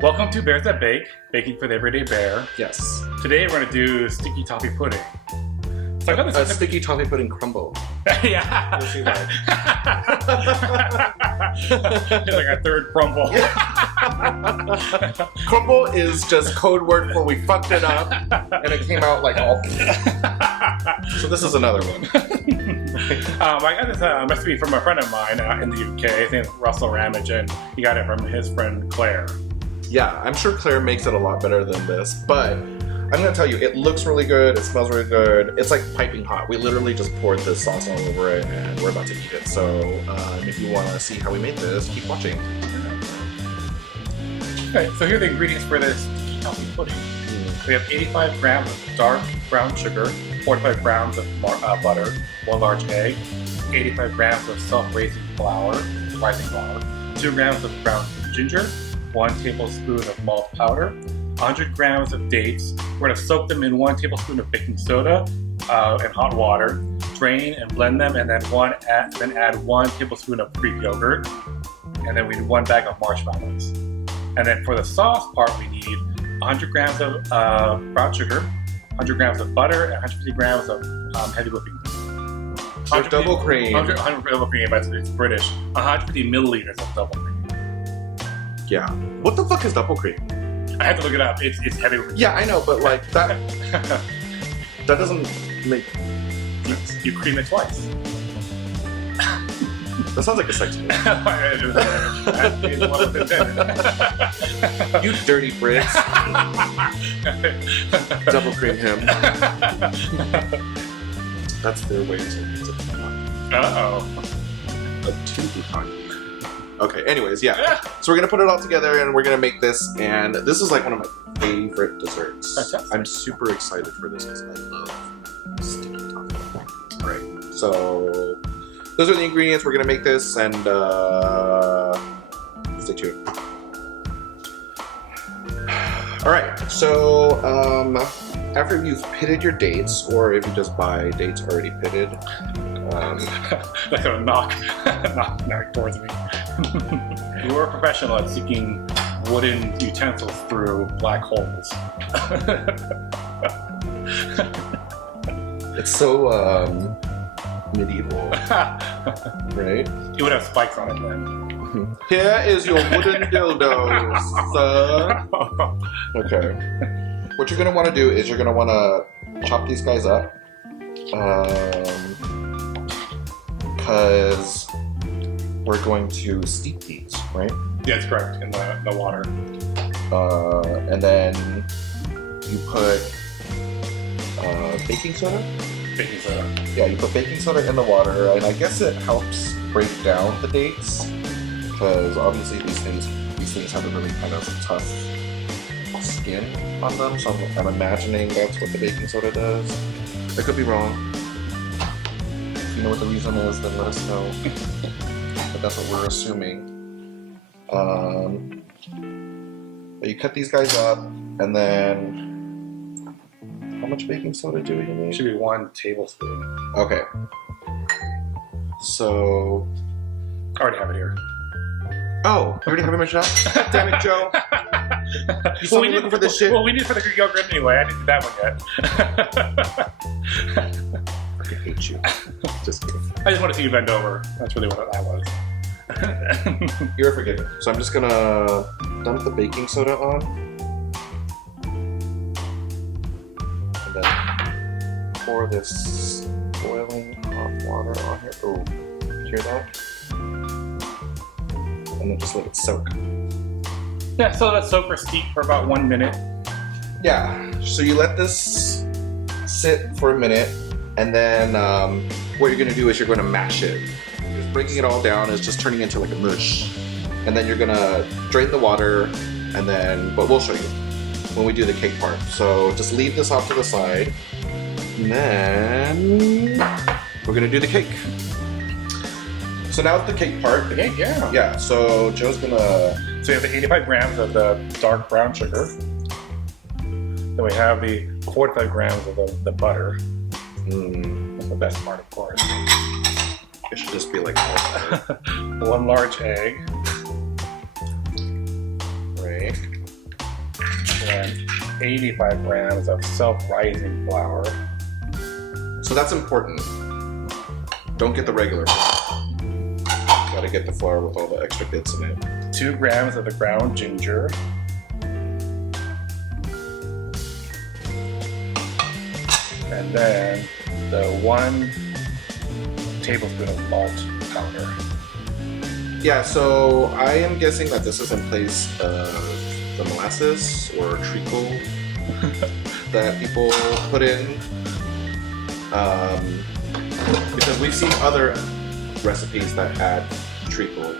Welcome to Bears That Bake, baking for the everyday bear. Yes. Today we're going to do sticky toffee pudding. So I got A sticky toffee pudding crumble. Yeah. You'll see that. It's like a third crumble. Crumble is just code word for we fucked it up and it came out like all. So this is another one. I got this recipe from a friend of mine in the UK. His name is Russell Ramage, and he got it from his friend Claire. Yeah, I'm sure Claire makes it a lot better than this, but I'm gonna tell you, it looks really good, it smells really good. It's like piping hot. We literally just poured this sauce all over it and we're about to eat it. So if you wanna see how we made this, keep watching. Okay, so here are the ingredients for this sticky toffee pudding. We have 85 grams of dark brown sugar, 45 grams of butter, 1 large egg, 85 grams of self-raising flour, rising flour, 2 grams of ground ginger, 1 tablespoon of malt powder, 100 grams of dates. We're going to soak them in 1 tablespoon of baking soda and hot water, drain and blend them, and then add 1 tablespoon of Greek yogurt, and then we need 1 bag of marshmallows. And then for the sauce part, we need 100 grams of brown sugar, 100 grams of butter, and 150 grams of heavy whipping cream. So double cream. 100 double cream, it's British. 150 milliliters of double cream. Yeah. What the fuck is double cream? I had to look it up. It's heavy whipping cream. Yeah, I know, but like that that doesn't make You cream it twice. that sounds like a sex movie. You dirty Brits. Double cream him. That's their way to Uh-oh. a two economy. Okay, anyways, yeah. So we're gonna put it all together and we're gonna make this, and this is like one of my favorite desserts. Fantastic. I'm super excited for this because I love sticky toffee. Right. So those are the ingredients. We're gonna make this, and stay tuned. All right. So after you've pitted your dates, or if you just buy dates already pitted. Like a knock towards me. You are a professional at seeking wooden utensils through black holes. It's so medieval, right? You would have spikes on it then. Here is your wooden dildo, sir. Okay. What you're gonna want to do is you're gonna want to chop these guys up. Because we're going to steep these, right? Yeah, that's correct, in the water. And then you put baking soda? Baking soda. Yeah, you put baking soda in the water, and I guess it helps break down the dates, because obviously these things have a really kind of tough skin on them, so I'm imagining that's what the baking soda does. I could be wrong. If you know what the reason is, then let us know. But that's what we're assuming. But you cut these guys up, and then how much baking soda do we need? It should be 1 tablespoon. Okay. So. I already have it here. Oh, I already have it in my shop? Damn it, Joe. You saw me looking for this shit? Well, we need it for the Greek yogurt anyway. I didn't do that one yet. I hate you. Just kidding. I just want to see you bend over. That's really what that was. You're forgiven. So I'm just gonna dump the baking soda on. And then pour this boiling hot water on here. Oh, hear that? And then just let it soak. Yeah, so let's soak or steep for about 1 minute. Yeah, so you let this sit for a minute, and then what you're gonna do is you're gonna mash it. Just breaking it all down is just turning into like a mush. And then you're gonna drain the water, and then, but we'll show you when we do the cake part. So just leave this off to the side, and then we're gonna do the cake. So now it's the cake part. The cake, yeah. Yeah, so Joe's gonna... So we have the 85 grams of the dark brown sugar. Then we have the 45 grams of the butter. That's the best part, of course. It should just be like all butter. 1 large egg. Right. And 85 grams of self-rising flour. So that's important. Don't get the regular flour. Gotta get the flour with all the extra bits in it. 2 grams of the ground ginger. And then the 1 tablespoon of malt powder. Yeah, so I am guessing that this is in place of the molasses or treacle that people put in. Because we've seen other recipes that add treacle.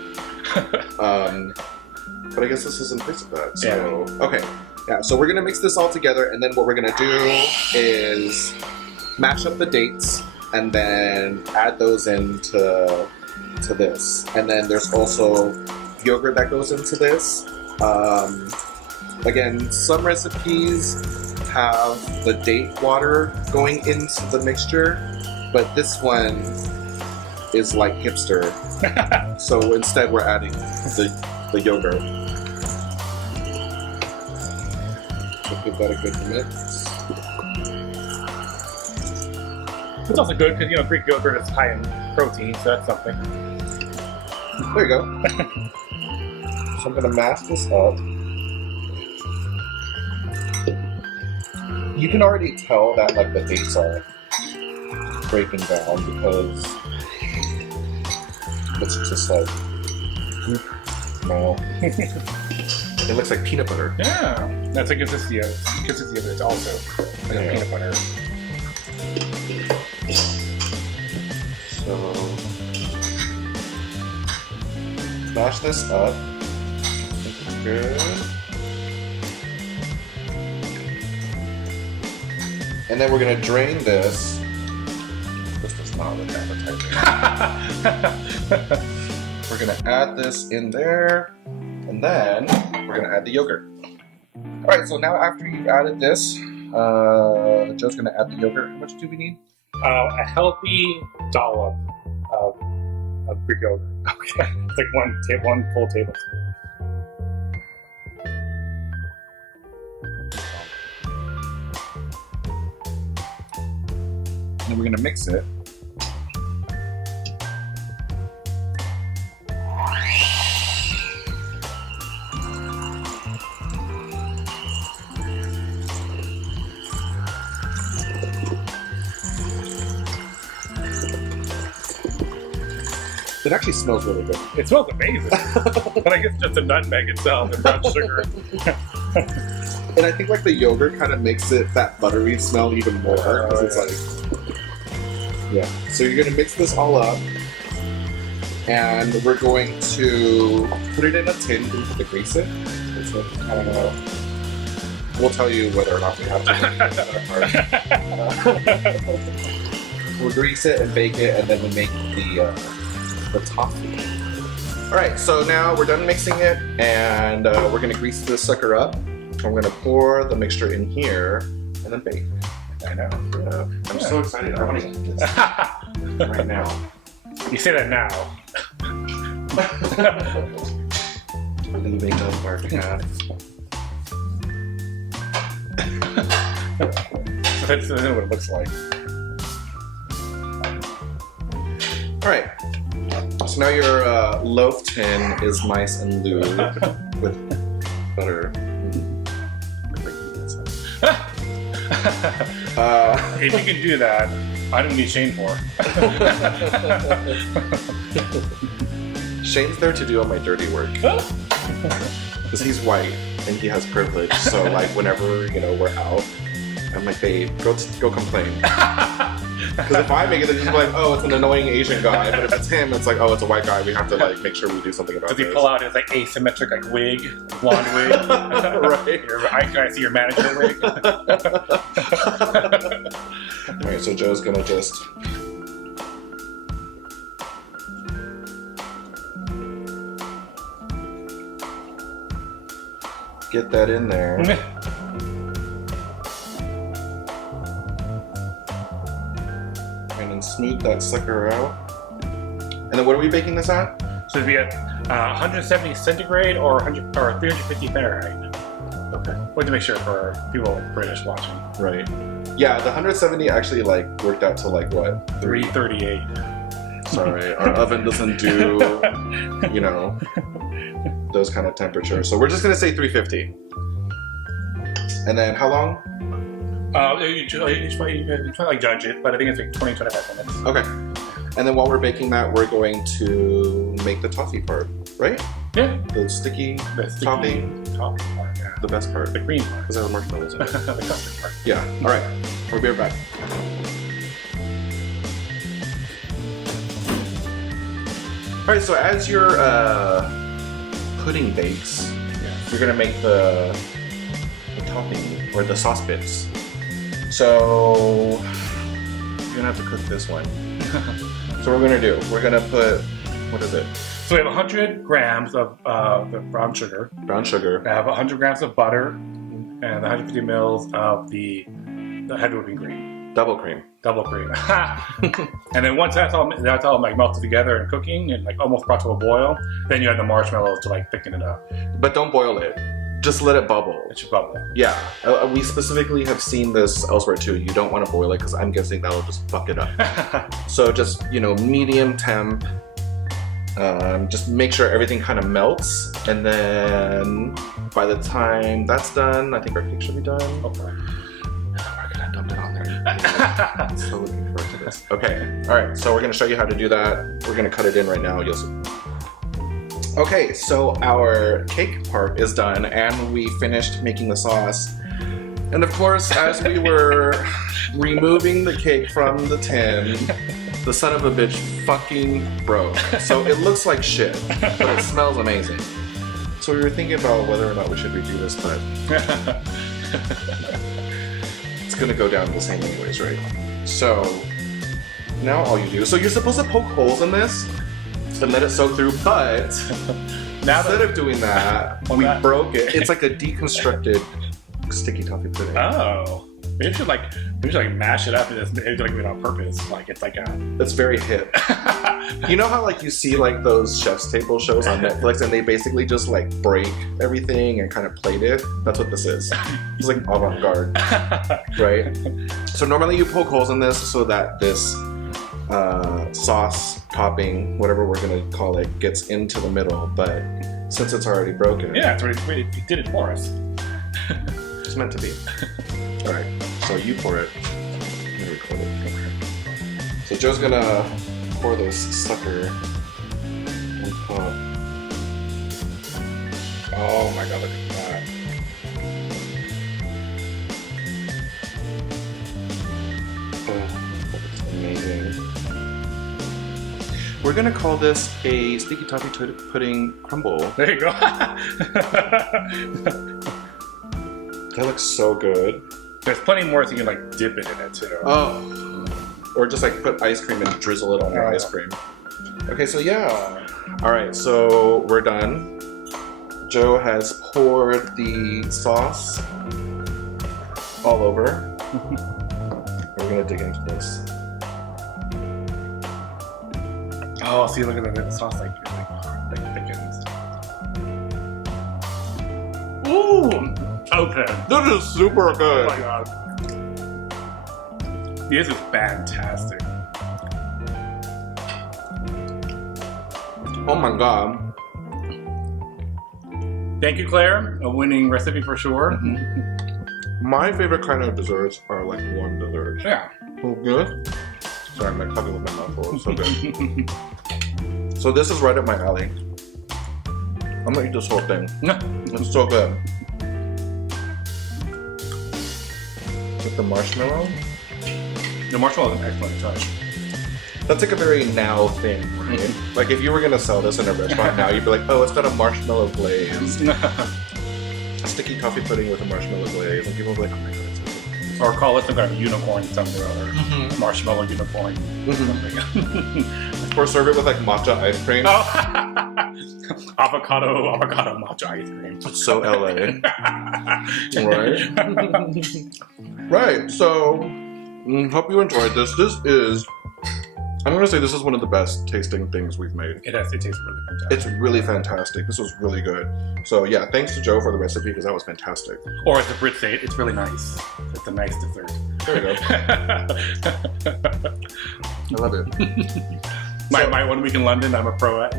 But I guess this is in place of that. So, yeah. Okay. Yeah, so we're gonna mix this all together, and then what we're gonna do is mash up the dates and then add those into this. And then there's also yogurt that goes into this. Again, some recipes have the date water going into the mixture, but this one is like hipster. So instead we're adding the yogurt. So give that a good mix. It's also good because, you know, Greek yogurt is high in protein, so that's something. There you go. So I'm gonna mash this up. You can already tell that like the dates are breaking down because it's just like no. It looks like peanut butter. Yeah, that's a consistency of it. It's also like a peanut butter. So smash this up. Good. And then we're gonna drain this. This does not look appetizing. We're gonna add this in there, and then we're gonna add the yogurt. All right, so now after you've added this, Joe's gonna add the yogurt. How much do we need? A healthy dollop of Greek yogurt. Okay, it's like one full tablespoon. And we're gonna mix it. It actually smells really good. It smells amazing. But I guess just the nutmeg itself and brown sugar. And I think like the yogurt kind of makes it that buttery smell even more because it's like, yeah. So you're gonna mix this all up, and we're going to put it in a tin to degrease it. It's like, I don't know. We'll tell you whether or not we have to. We'll grease it and bake it, and then we make the toffee. All right, so now we're done mixing it, and we're gonna grease this sucker up. I'm gonna pour the mixture in here and then bake. I know. I'm so excited. I want to eat this right now. You say that now. Leaving up our path. So that's what it looks like. All right. So now your loaf tin is nice and lube with butter. If you can do that, I don't need Shane for. Shane's there to do all my dirty work. Because he's white and he has privilege. So like whenever, you know, we're out, I'm like, babe, go complain. Because if I make it, then he's like, oh, it's an annoying Asian guy. But if it's him, it's like, oh, it's a white guy. We have to like make sure we do something about Does this. he pull out his like asymmetric like wig, blonde wig? Right. Can I see your manager wig? Alright, so Joe's gonna just get that in there. And then smooth that sucker out. And then what are we baking this at? So it'd be at 170 centigrade or 350 Fahrenheit. Okay. Wanted to make sure for people British watching. Right. Yeah, the 170 actually like worked out to like what? 338. Sorry, our oven doesn't do, you know, those kind of temperatures. So we're just gonna say 350. And then how long? You can like judge it, but I think it's like 20-25 minutes. Okay. And then while we're baking that, we're going to make the toffee part, right? Yeah. The sticky toffee. Toffee part, yeah. The best part. The green part. Because there are marshmallows in it. The custard part. Yeah. All right. We'll be right back. All right. So as your pudding bakes, you're gonna make the topping or the sauce bits. So you're gonna have to cook this one. So what we're gonna do, we're gonna put, what is it? So we have 100 grams of the brown sugar. Brown sugar. We have 100 grams of butter and 150 mils of the heavy whipping cream. Double cream. Double cream. And then once that's all like melted together and cooking and like almost brought to a boil, then you add the marshmallows to like thicken it up. But don't boil it. Just let it bubble. It should bubble. Yeah, we specifically have seen this elsewhere too. You don't want to boil it because I'm guessing that'll just fuck it up. So just, you know, medium temp. Just make sure everything kind of melts, and then by the time that's done, I think our cake should be done. Okay. We're gonna dump it on there. I'm so looking forward to this. Okay, all right. So we're gonna show you how to do that. We're gonna cut it in right now. You'll see. Okay, so our cake part is done, and we finished making the sauce. And of course, as we were removing the cake from the tin, the son of a bitch fucking broke. So it looks like shit, but it smells amazing. So we were thinking about whether or not we should redo this, but it's gonna go down the same anyways, right? So now all you do, so you're supposed to poke holes in this and let it soak through, but instead of doing that, we broke it. It's like a deconstructed sticky toffee pudding. Oh. Maybe we should like mash it up and just maybe like do it on purpose. Like it's like a. It's very hip. You know how like you see like those chef's table shows on Netflix and they basically just like break everything and kind of plate it? That's what this is. It's like avant-garde, right? So normally you poke holes in this so that this sauce topping, whatever we're gonna call it, gets into the middle. But since it's already broken, yeah, it's already it did it for us. It's meant to be. All right, so you pour it. I'm gonna record it. So Joe's gonna pour this sucker on top. Oh my god, look at that. Oh, that's amazing. We're gonna call this a sticky toffee pudding crumble. There you go. That looks so good. There's plenty more so you can like dip it in it too. Oh. Or just like put ice cream and drizzle it on your ice cream. Okay, so yeah. All right, so we're done. Joe has poured the sauce all over. We're gonna dig into this. Oh, see, look at the sauce like thickens. Ooh. Okay. This is super good. Oh my god. This is fantastic. Oh my god. Thank you, Claire. A winning recipe for sure. My favorite kind of desserts are like warm desserts. Yeah. Oh, good. Sorry, I'm like talking with my mouth full. It's so good. So this is right up my alley. I'm gonna eat this whole thing. It's so good. With the marshmallow. The marshmallow is an excellent touch. That's like a very now thing, right? Like if you were gonna sell this in a restaurant now, you'd be like, oh, it's got a marshmallow glaze. Sticky toffee pudding with a marshmallow glaze. And people would be like, oh my god, it's so good. Or call it some kind of unicorn something or other. Marshmallow unicorn. Or serve it with like matcha ice cream. Oh. avocado matcha ice cream. It's so LA. Right? Right, so hope you enjoyed this. This is I'm gonna say this is one of the best tasting things we've made. It tastes really fantastic. It's really fantastic. This was really good. So yeah, thanks to Joe for the recipe because that was fantastic. Or as the Brits say, it's really nice. It's a nice dessert. There you go. I love it. My 1 week in London, I'm a pro at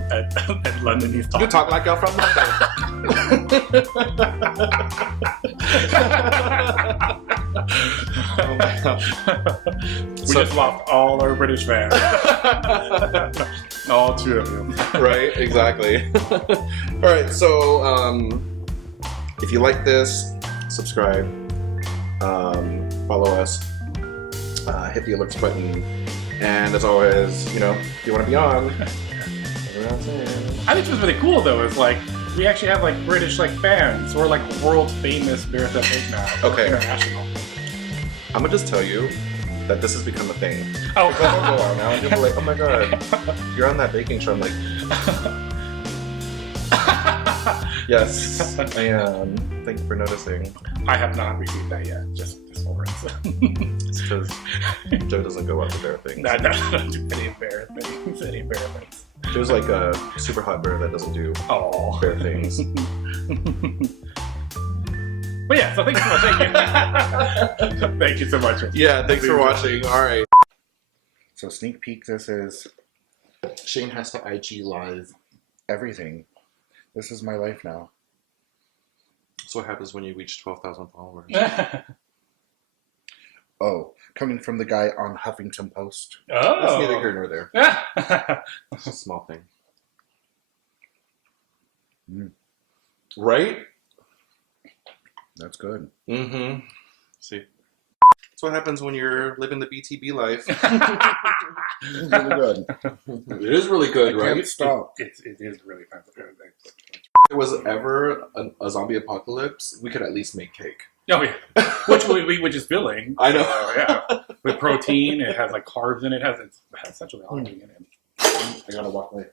Londonese talk. You talk like you're from London. Oh my gosh. We just lost all our British fans. All 2 of you. Right, exactly. All right, so if you like this, subscribe, follow us, hit the alerts button, and as always, you know, if you want to be on, I think what's really cool though is like we actually have like British like fans or like world famous Bears That Bake now. Okay. International. I'm gonna just tell you that this has become a thing. Oh, Because I'll go on now and people are like, oh my god, you're on that baking show. I'm like, yes, I am. Thank you for noticing. I have not received that yet. Just for it. It's because Joe doesn't go out to bear things. No, don't do any embarrassments. Any embarrassments. Joe's like a super hot bear that doesn't do Oh. bear things. But yeah, so thank you so much. Thank you. Thank you so much. Yeah, thanks for watching. All right. So sneak peek, this is Shane has to IG live everything. This is my life now. That's what happens when you reach 12,000 followers. Oh, coming from the guy on Huffington Post. Oh. That's neither here nor there. It's a small thing. Right? That's good. Mm-hmm. See? That's what happens when you're living the BTB life. It's really good. It is really good, right? Can't stop. It is really kind of good. If there was ever a zombie apocalypse, we could at least make cake. Oh yeah, which we're just filling. I know. Yeah, with protein, it has like carbs in it. It has such a value in it. I gotta walk away.